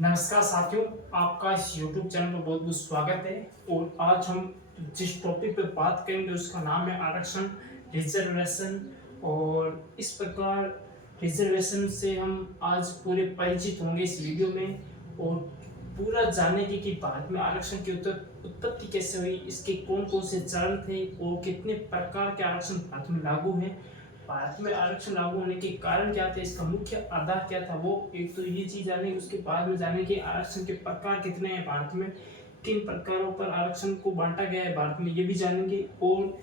नमस्कार साथियों, आपका इस YouTube चैनल पर बहुत-बहुत स्वागत है। और आज हम जिस टॉपिक पे बात करेंगे उसका नाम है आरक्षण, रिजर्वेशन। और इस प्रकार रिजर्वेशन से हम आज पूरे परिचित होंगे इस वीडियो में। और पूरा जानेंगे कि भारत में आरक्षण की उत्पत्ति कैसे हुई, इसके कौन-कौन से चरण थे और कितने प्रकार के आरक्षण भारत में लागू हैं। भारत में आरक्षण लागू होने के कारण क्या थे, इसका मुख्य आधार क्या था, वो एक तो ये चीज जाने, उसके बाद में जाने कि आरक्षण के प्रकार कितने हैं भारत में, किन प्रकारों पर आरक्षण को बांटा गया है भारत में, ये भी जानेंगे। और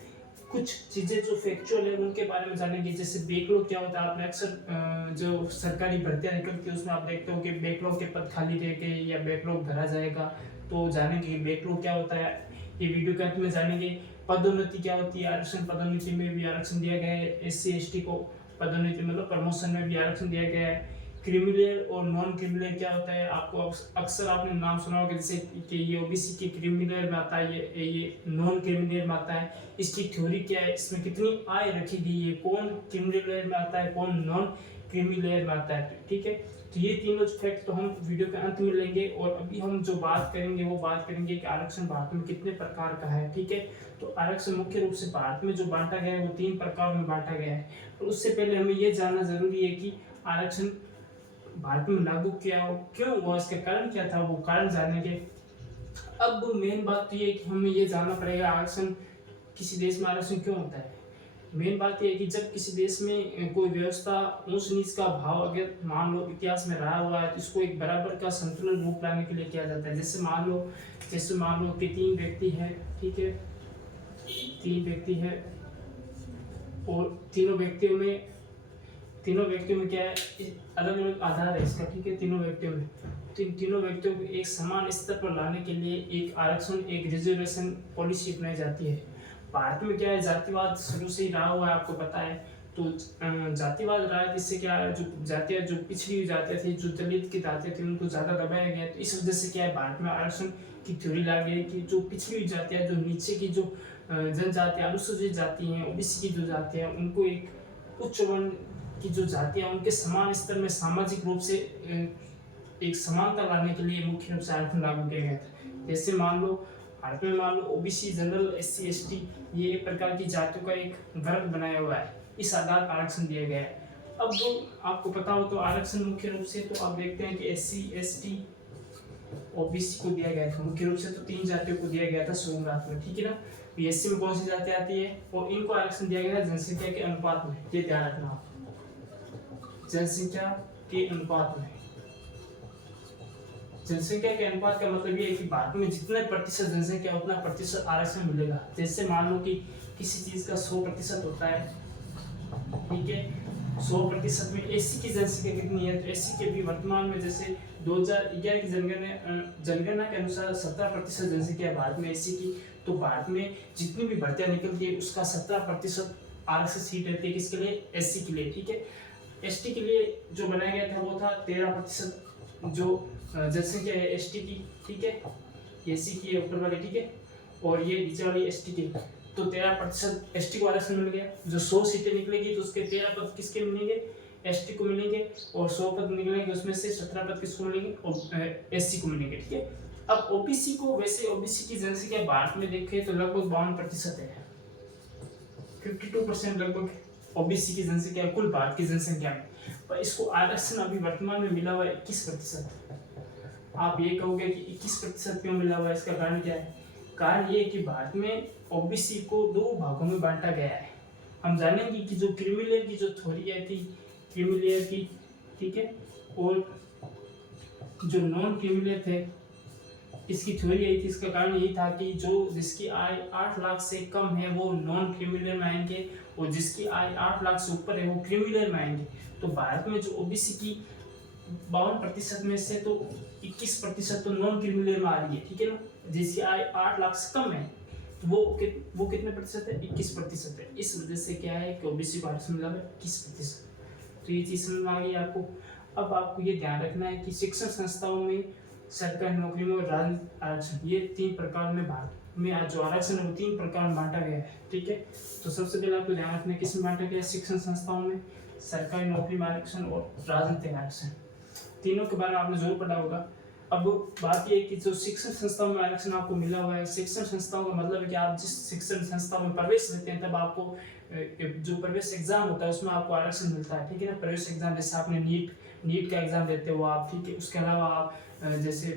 कुछ चीजें जो फैक्चुअल है उनके बारे में जानेंगे, जैसे बैकलॉग क्या होता है। आपने अक्सर जो सरकारी भर्तियां निकलती है उसमें आप देखते हो कि बैकलॉग के पद खाली रह गए या बैकलॉग भरा जाएगा, तो जानेंगे बैकलॉग क्या होता है। ये वीडियो के अंत में जानेंगे पदोन्नति क्या होती है। आरक्षण पदोन्नति में भी आरक्षण दिया गया है, एससी एसटी को पदोन्नति मतलब प्रमोशन में भी आरक्षण दिया गया है। क्रिमिनल और नॉन क्रिमिनल क्या होता है, आपको अक्सर आपने नाम सुना होगा, जैसे कि ये ओबीसी के क्रिमिनल में आता है, ये नॉन क्रिमिनल में आता है। इसकी थ्योरी क्या है, इसमें कितनी आय रखी गई है, कौन क्रिमिनल में आता है, कौन नॉन क्रिमिनल में आता है, ठीक है। तो ये तीनों फैक्ट तो हम वीडियो के अंत में लेंगे। और अभी हम जो बात करेंगे वो बात करेंगे कि आरक्षण भारत में कितने प्रकार का है, ठीक है। तो आरक्षण मुख्य रूप से भारत में जो बांटा गया है वो 3 प्रकार में बांटा गया है। और उससे पहले हमें ये जानना जरूरी है कि आरक्षण भारत में लागू क्यों हुआ, इसका कारण क्या था, वो कारण जानेंगे। अब मेन बात तो ये है कि हमें ये जानना पड़ेगा आरक्षण, किसी देश में आरक्षण क्यों होता है। मेन बात यह है कि जब किसी देश में कोई व्यवस्था ऊंच नीच का भाव अगर मान लो इतिहास में रहा हुआ है, तो इसको एक बराबर का संतुलन रूप लाने के लिए किया जाता है। जैसे मान लो कि 3 व्यक्ति हैं, ठीक है, 3 व्यक्ति हैं और तीनों व्यक्तियों में क्या है, अलग अलग आधार है इसका, ठीक है। तीनों व्यक्तियों को एक समान स्तर पर लाने के लिए एक आरक्षण, एक रिजर्वेशन पॉलिसी अपनाई जाती है। भारत में क्या है, जातिवाद शुरू से ही रहा हुआ है, आपको पता है। तो जातिवाद रहा है, इससे क्या है, जो जातियां, जो पिछड़ी हुई जातियां थी, जो दलित की जातियां थी, उनको ज्यादा दबाया गया। तो इस वजह से क्या है, भारत में आरक्षण की थ्योरी ला गई कि जो पिछड़ी हुई जातियां, जो नीचे की जो जनजाति, अनुसूचित जाति हैं, ओबीसी की जो जाति है, उनको एक उच्च वर्ण की जो जातियां, उनके समान स्तर में सामाजिक रूप से एक समानता लाने के लिए मुख्य रूप से आरक्षण लागू किया गया था। जैसे मान लो भारत में मान लो ओबीसी, जनरल, एससी एसटी, ये एक प्रकार की जातियों का एक वर्ग बनाया हुआ है, इस आधार पर आरक्षण दिया गया है। अब जो आपको पता हो तो आरक्षण मुख्य रूप से तो आप देखते हैं कि एससी एसटी ओबीसी को दिया गया था, मुख्य रूप से तो 3 जातियों को दिया गया था शुरुआत में, ठीक है ना। एससी में कौन सी जाति आती है, और इनको आरक्षण दिया गया था जनसंख्या के अनुपात में, ये ध्यान रखना आप, जनसंख्या के अनुपात में। जनसंख्या के अनुपात का मतलब ये है कि भारत में जितने प्रतिशत जनसंख्या उतना प्रतिशत आरक्षण मिलेगा। जैसे मान लो कि किसी चीज का 100% होता है, ठीक है, 100% में एससी की जनसंख्या कितनी है, तो एससी के भी वर्तमान में जैसे 2011 की जनगणना के अनुसार 17% जनसंख्या है भारत में एससी की। तो भारत में जितनी भी भर्तियां निकलती है उसका 17% आरक्षण सीट रहती है, किसके लिए, एससी के लिए, ठीक है। एसटी के लिए जो बनाया गया था वो था 13% जो जनसंख्या है एसटी की, ठीक है, एससी की ऊपर वाली, ठीक है, और ये नीचे वाली एसटी की। तो 13% एसटी को आरक्षण मिल गया। जो 100 सीटें निकलेगी तो उसके 13 पद किसके मिलेंगे, एसटी को मिलेंगे, और 100 पद निकलेंगे उसमें से 17 पद किसको मिलेंगे, और एससी को मिलेंगे, ठीक है। अब ओबीसी को, वैसे ओबीसी की जनसंख्या भारत में देखें तो लगभग 52% है, 52% लगभग ओबीसी की जनसंख्या कुल भारत की जनसंख्या में। पर इसको आरक्षण अभी वर्तमान में मिला हुआ है 21%। आप ये कहोगे कि 21% क्यों मिला हुआ है, इसका कारण क्या है। कारण ये है कि भारत में ओबीसी को 2 भागों में बांटा गया है। हम जानेंगे कि जो क्रीमी की जो थ्योरी थी, क्रीमी की, ठीक है, और जो नॉन क्रीमी थे, इसकी थ्योरी यही थी। इसका कारण यही था कि जो जिसकी आय 8 लाख से कम है वो नॉन क्रिमिनल में आएंगे, और जिसकी आय 8 लाख से ऊपर है वो क्रिमिनल में आएंगे। तो भारत में जो ओबीसी की 52% में से तो 21% तो नॉन क्रिमिनल में आ रही है, ठीक है ना। जिसकी आय 8 लाख से कम है तो वो कितने प्रतिशत है, 21% है। इस वजह से क्या है कि ओबीसी को आरक्षण मिला है 21%। तो ये चीज समझ में आ गई आपको। अब आपको ये ध्यान रखना है कि शिक्षण संस्थाओं में, सरकारी नौकरी में और राजनीतिक आरक्षण, ये 3 प्रकार में भारत में आज जो आरक्षण है वो 3 प्रकार में बांटा गया है, ठीक है। तो सबसे पहले आपको ध्यान रखना है किस में बांटा गया है, शिक्षण संस्थाओं में, सरकारी नौकरी में आरक्षण और राजनीतिक आरक्षण। तीनों के बारे में आपने जरूर पढ़ा होगा। अब बात ये है कि जो शिक्षण संस्थाओं में आरक्षण आपको मिला हुआ है, शिक्षण संस्थाओं का मतलब है कि आप जिस शिक्षण संस्था में प्रवेश लेते हैं तब आपको जो प्रवेश एग्जाम होता है उसमें आपको आरक्षण मिलता है, ठीक है ना। प्रवेश एग्जाम जैसे आपने नीट का एग्जाम देते हो आप, ठीक है। उसके अलावा आप जैसे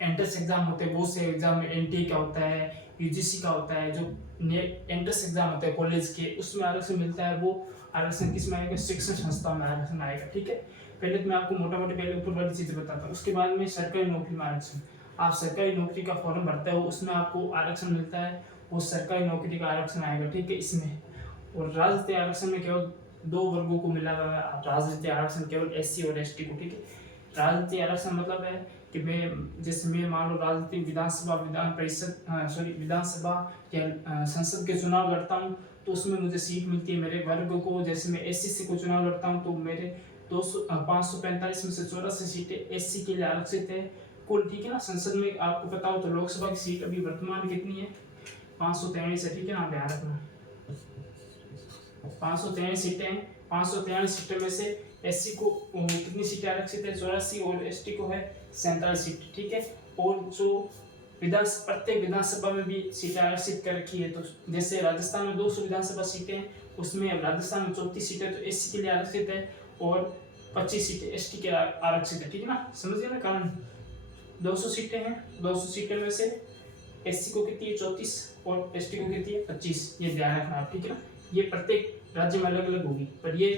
एंट्रेंस एग्जाम होते हैं, बहुत से एग्जाम में एनटीए का होता है, यूजीसी का होता है, जो एंट्रेंस एग्जाम होता है कॉलेज के, उसमें आरक्षण मिलता है। वो आरक्षण किस में आएगा? शिक्षण संस्था में आरक्षण आएगा, ठीक है। पहले तो मैं आपको मोटा मोटी पहले ऊपर वाली चीजें बताता हूँ, उसके बाद में सरकारी नौकरी में आरक्षण। आप सरकारी नौकरी का फॉर्म भरते हो, उसमें आपको आरक्षण मिलता है, वो सरकारी नौकरी का आरक्षण आएगा, ठीक है, इसमें। और राजनीतिक आरक्षण में केवल 2 वर्गों को मिला हुआ है राजनीतिक आरक्षण, केवल एससी और एसटी को, ठीक है। राजनीतिक आरक्षण मतलब है कि मैं मान लो राजनीतिक विधानसभा या संसद के चुनाव लड़ता हूँ, तो उसमें मुझे सीट मिलती है मेरे वर्ग को। जैसे मैं एससी से को चुनाव लड़ता हूँ तो मेरे 545 में से 84 सीटें एससी के लिए आरक्षित है कुल, ठीक है ना। संसद में आपको पता हो तो लोकसभा की सीट अभी वर्तमान कितनी है? 543 है, ठीक है ना। ध्यान रखना 543 सीटें हैं। 543 सीटों में से एससी को कितनी सीटें आरक्षित है? 84, और एसटी को है 47 सीट, ठीक है। और जो प्रत्येक विधानसभा में भी सीटें आरक्षित कर रखी है, तो जैसे राजस्थान में 200 विधानसभा सीटें हैं, उसमें राजस्थान में 34 सीटें तो एससी के लिए आरक्षित है और 25 सीटें एसटी के आरक्षित है, ठीक है ना। समझिए ना कारण। 200 सीटें हैं, 200 सीटें में से एससी को कितनी है? 34, और एसटी को कितनी है? 25। ये ध्यान रखना आप, ठीक है ना। ये प्रत्येक राज्य में अलग अलग होगी, पर ये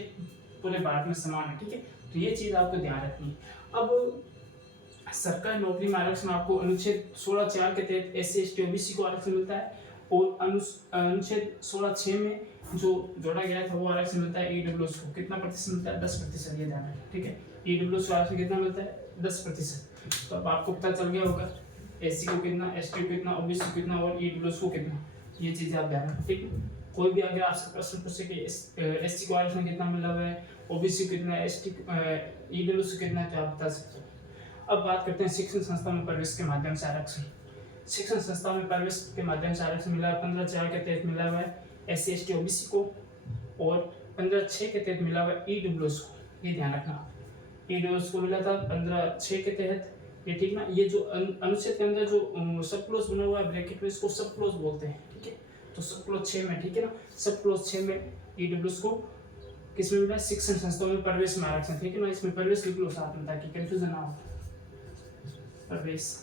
पूरे भारत में समान है, ठीक है। तो ये चीज आपको ध्यान रखनी है। अब सरकारी नौकरी में आरक्षण आपको अनुच्छेद 16(4) के तहत एससी एसटी ओबीसी को आरक्षण मिलता है, और अनुच्छेद 16(6) में जो जोड़ा गया था वो आरक्षण मिलता है ईडब्ल्यूएस को। कितना प्रतिशत मिलता है? 10%। ये ध्यान रखना, ठीक है। ईडब्ल्यूएस को आरक्षण कितना मिलता है? 10%। तो अब आपको पता चल गया होगा एससी को कितना, एसटी को कितना, ओबीसी को कितना और ईडब्ल्यूएस को कितना। ये चीजें आप ध्यान रखना, ठीक है। कोई भी अगर आपसे प्रश्न पूछे कि एससी को आरक्षण कितना मिला हुआ है, ओबीसी को कितना है, एसटी ईडब्ल्यूएस को कितना है, तो आप बता सकते हो। अब बात करते हैं शिक्षण संस्था में प्रवेश के माध्यम से आरक्षण। शिक्षण संस्था में प्रवेश के माध्यम से आरक्षण मिला है 15(4) के तहत मिला हुआ है एससी एसटी ओबीसी को, और 15(6) के तहत मिला हुआ है ईडब्ल्यूएस को। ये ध्यान रखना, ईडब्ल्यूएस को मिला था 15(6) के तहत, ये ठीक ना। ये जो अनुच्छेद के अंदर जो सब क्लोज बना हुआ है ब्रैकेट में, इसको सब क्लोज बोलते हैं, ठीक है। तो सब क्लोज 6 में, ठीक है ना, सब क्लोज 6 में ईडब्ल्यूएस को किसमें मिला है? शिक्षण संस्थाओं में प्रवेश में आरक्षण, ठीक है ना। इसमें प्रवेश लिख लो साथ में ताकि कंफ्यूजन ना हो। प्रवेश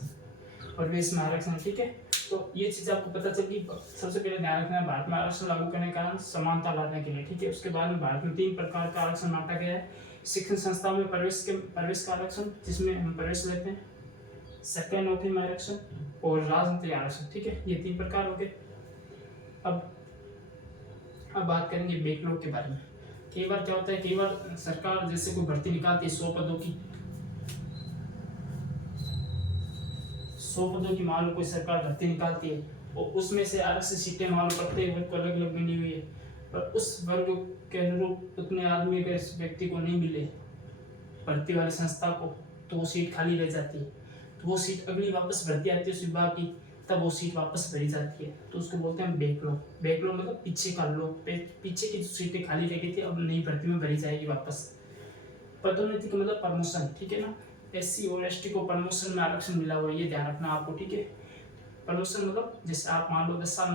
में आरक्षण, ठीक है। तो ये चीज आपको पता चल गई। सबसे पहले ध्यान रखना है भारत में आरक्षण लागू करने का कारण समानता लाने के लिए, ठीक है। उसके बाद में भारत में 3 प्रकार का आरक्षण बांटा गया है। शिक्षण संस्था में प्रवेश का आरक्षण, जिसमें हम प्रवेश लेते हैं, सरकारी नौकरी में आरक्षण, और राजनीतिक आरक्षण, ठीक है। ये 3 प्रकार हो गए। अब बात करेंगे बैकलॉग के बारे में। कई बार क्या होता है, कई बार सरकार जैसे कोई भर्ती निकालती है 100 पदों की, 100 पदों की मान लो कोई सरकार भर्ती निकालती है, और उसमें से आरक्षित सीटें मान लो प्रत्येक वर्ग को अलग अलग बनी हुई है, पर उस वर्ग के अनुरूप उतने आदमी अगर इस व्यक्ति को नहीं मिले भर्ती वाली संस्था को, तो वो सीट खाली रह जाती है। तो वो सीट अगली वापस भर्ती आती है उस विभाग की, तब वो सीट वापस भरी जाती है, तो उसको बोलते हैं बैकलॉग। बैकलॉग मतलब पीछे का लोग, पीछे की जो सीटें खाली रह गई थी अब नई भर्ती में भरी जाएगी वापस। पदोन्नति का मतलब प्रमोशन, ठीक है ना। एससी और एसटी को प्रमोशन में आरक्षण मिला हुआ है, ये ध्यान रखना आपको, ठीक है। प्रमोशन मतलब जैसे आप मान लो 10 साल